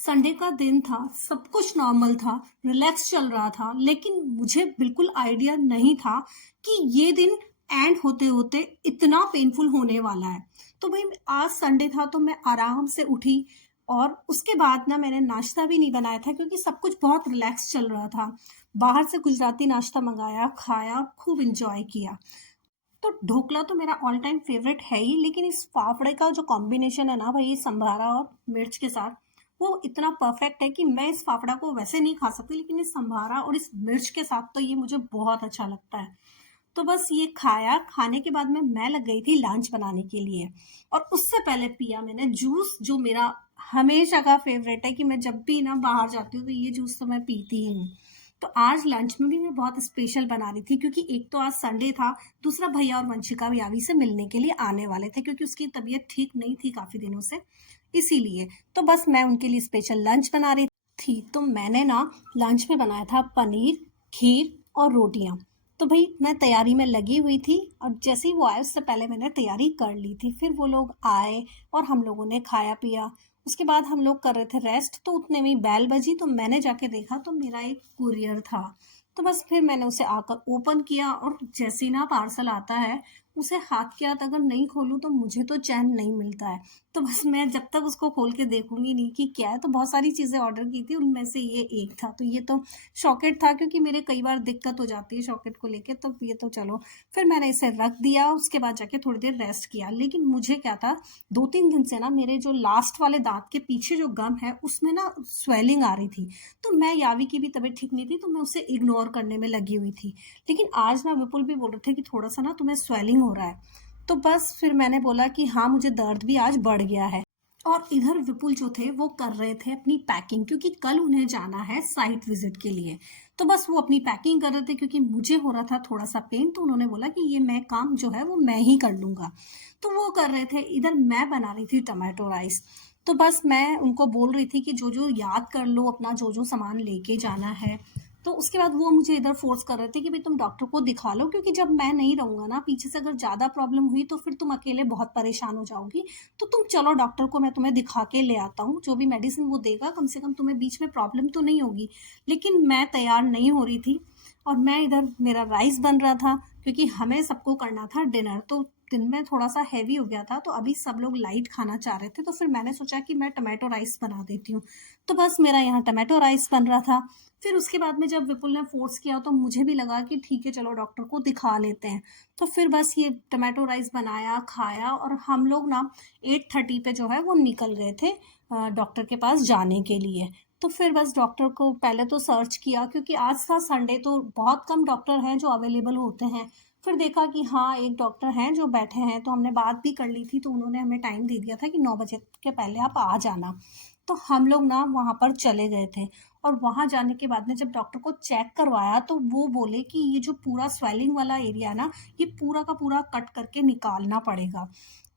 Sunday का दिन था, सब कुछ नॉर्मल था, रिलैक्स चल रहा था, लेकिन मुझे बिल्कुल आइडिया नहीं था कि ये दिन एंड होते होते इतना पेनफुल होने वाला है। तो भाई आज संडे था तो मैं आराम से उठी और उसके बाद ना मैंने नाश्ता भी नहीं बनाया था क्योंकि सब कुछ बहुत रिलैक्स चल रहा था। बाहर से गुजराती नाश्ता मंगाया, खाया, खूब इंजॉय किया। तो ढोकला तो मेरा ऑल टाइम फेवरेट है ही, लेकिन इस फाफड़े का जो कॉम्बिनेशन है ना भाई, संभारा और मिर्च के साथ, वो इतना परफेक्ट है कि मैं इस फाफड़ा को वैसे नहीं खा सकती, लेकिन इस संभारा और इस मिर्च के साथ तो ये मुझे बहुत अच्छा लगता है। तो बस ये खाया, खाने के बाद में मैं लग गई थी लंच बनाने के लिए। और उससे पहले पिया मैंने जूस, जो मेरा हमेशा का फेवरेट है कि मैं जब भी ना बाहर जाती हूँ तो ये जूस तो मैं पीती ही हूँ। तो आज लंच में भी मैं बहुत स्पेशल बना रही थी क्योंकि एक तो आज संडे था, दूसरा भैया और वंशिका भी आवी से मिलने के लिए आने वाले थे क्योंकि उसकी तबीयत ठीक नहीं थी काफी दिनों से, इसीलिए। तो बस मैं उनके लिए स्पेशल लंच बना रही थी। तो मैंने ना लंच में बनाया था पनीर, खीर और रोटियां। तो भाई मैं तैयारी में लगी हुई थी और जैसे ही वो आए उससे पहले मैंने तैयारी कर ली थी। फिर वो लोग आए और हम लोगों ने खाया पिया। उसके बाद हम लोग कर रहे थे रेस्ट, तो उतने में बेल बजी तो मैंने जाके देखा तो मेरा एक कुरियर था। तो बस फिर मैंने उसे आकर ओपन किया और जैसे ही ना पार्सल आता है, उसे हाथ के हाथ अगर नहीं खोलूं तो मुझे तो चैन नहीं मिलता है। तो बस मैं जब तक उसको खोल के देखूंगी नहीं कि क्या है, तो बहुत सारी चीजें ऑर्डर की थी, उनमें से ये एक था। तो ये तो शॉकेट था क्योंकि मेरे कई बार दिक्कत हो जाती है शॉकेट को लेके, तो ये तो चलो। फिर मैंने इसे रख दिया, उसके बाद जाके थोड़ी देर रेस्ट किया। लेकिन मुझे क्या था, 2-3 दिन से ना मेरे जो लास्ट वाले दांत के पीछे जो गम है उसमें ना स्वेलिंग आ रही थी। तो मैं, यावी की भी तबीयत ठीक नहीं थी तो मैं उसे इग्नोर करने में लगी हुई थी। लेकिन आज ना विपुल भी बोल रहे थे कि थोड़ा सा ना तुम्हें स्वेलिंग हो रहा है। तो बस फिर मैंने बोला कि हाँ, मुझे दर्द भी आज बढ़ गया है। और इधर विपुल जो थे वो कर रहे थे अपनी पैकिंग, क्योंकि कल उन्हें जाना है साइट विजिट के लिए। तो बस वो अपनी पैकिंग कर रहे थे क्योंकि मुझे हो रहा था थोड़ा सा पेन, तो उन्होंने बोला कि ये मैं काम जो है वो मैं ही कर लूंगा। तो वो कर रहे थे, इधर मैं बना रही थी टमाटो राइस। तो बस मैं उनको बोल रही थी कि जो जो याद कर लो, अपना जो जो सामान लेके जाना है। तो उसके बाद वो मुझे इधर फोर्स कर रहे थे कि भाई तुम डॉक्टर को दिखा लो, क्योंकि जब मैं नहीं रहूंगा ना पीछे से, अगर ज्यादा प्रॉब्लम हुई तो फिर तुम अकेले बहुत परेशान हो जाओगी। तो तुम चलो डॉक्टर को, मैं तुम्हें दिखा के ले आता हूँ, जो भी मेडिसिन वो देगा कम से कम तुम्हें बीच में प्रॉब्लम तो नहीं होगी। लेकिन मैं तैयार नहीं हो रही थी और मैं इधर, मेरा राइस बन रहा था क्योंकि हमें सबको करना था डिनर। तो दिन में थोड़ा सा हैवी हो गया था तो अभी सब लोग लाइट खाना चाह रहे थे, तो फिर मैंने सोचा कि मैं टमाटो राइस बना देती हूँ। तो बस मेरा यहाँ टमाटो राइस बन रहा था। फिर उसके बाद में जब विपुल ने फोर्स किया तो मुझे भी लगा कि ठीक है चलो डॉक्टर को दिखा लेते हैं। तो फिर बस ये टमाटो राइस बनाया, खाया और हम लोग ना 8:30 पे जो है वो निकल गए थे डॉक्टर के पास जाने के लिए। तो फिर बस डॉक्टर को पहले तो सर्च किया क्योंकि आज था संडे, तो बहुत कम डॉक्टर हैं जो अवेलेबल होते हैं। फिर देखा कि हाँ, एक डॉक्टर हैं जो बैठे हैं, तो हमने बात भी कर ली थी, तो उन्होंने हमें टाइम दे दिया था कि 9 बजे के पहले आप आ जाना। तो हम लोग ना वहाँ पर चले गए थे। और वहाँ जाने के बाद में जब डॉक्टर को चेक करवाया तो वो बोले कि ये जो पूरा स्वेलिंग वाला एरिया ना, ये पूरा का पूरा कट करके निकालना पड़ेगा।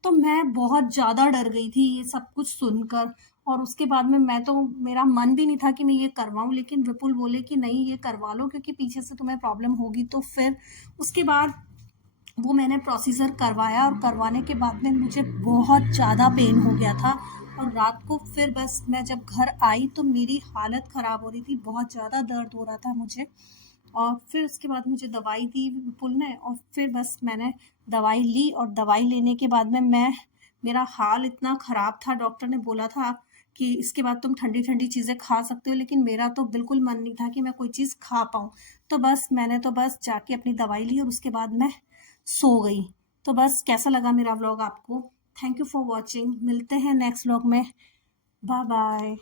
तो मैं बहुत ज़्यादा डर गई थी ये सब कुछ सुनकर। और उसके बाद में मैं तो, मेरा मन भी नहीं था कि मैं ये करवाऊँ, लेकिन विपुल बोले कि नहीं, ये करवा लो क्योंकि पीछे से तुम्हें प्रॉब्लम होगी। तो फिर उसके बाद वो मैंने प्रोसीजर करवाया और करवाने के बाद में मुझे बहुत ज़्यादा पेन हो गया था। और रात को फिर बस मैं जब घर आई तो मेरी हालत ख़राब हो रही थी, बहुत ज़्यादा दर्द हो रहा था मुझे। और फिर उसके बाद मुझे दवाई दी विपुल ने और फिर बस मैंने दवाई ली। और दवाई लेने के बाद में मैं, मेरा हाल इतना ख़राब था, डॉक्टर ने बोला था कि इसके बाद तुम ठंडी ठंडी चीज़ें खा सकते हो, लेकिन मेरा तो बिल्कुल मन नहीं था कि मैं कोई चीज़ खा पाऊँ। तो बस मैंने तो बस जाके अपनी दवाई ली और उसके बाद मैं सो गई। तो बस कैसा लगा मेरा व्लॉग आपको? थैंक यू फॉर वॉचिंग, मिलते हैं नेक्स्ट व्लॉग में। Bye bye.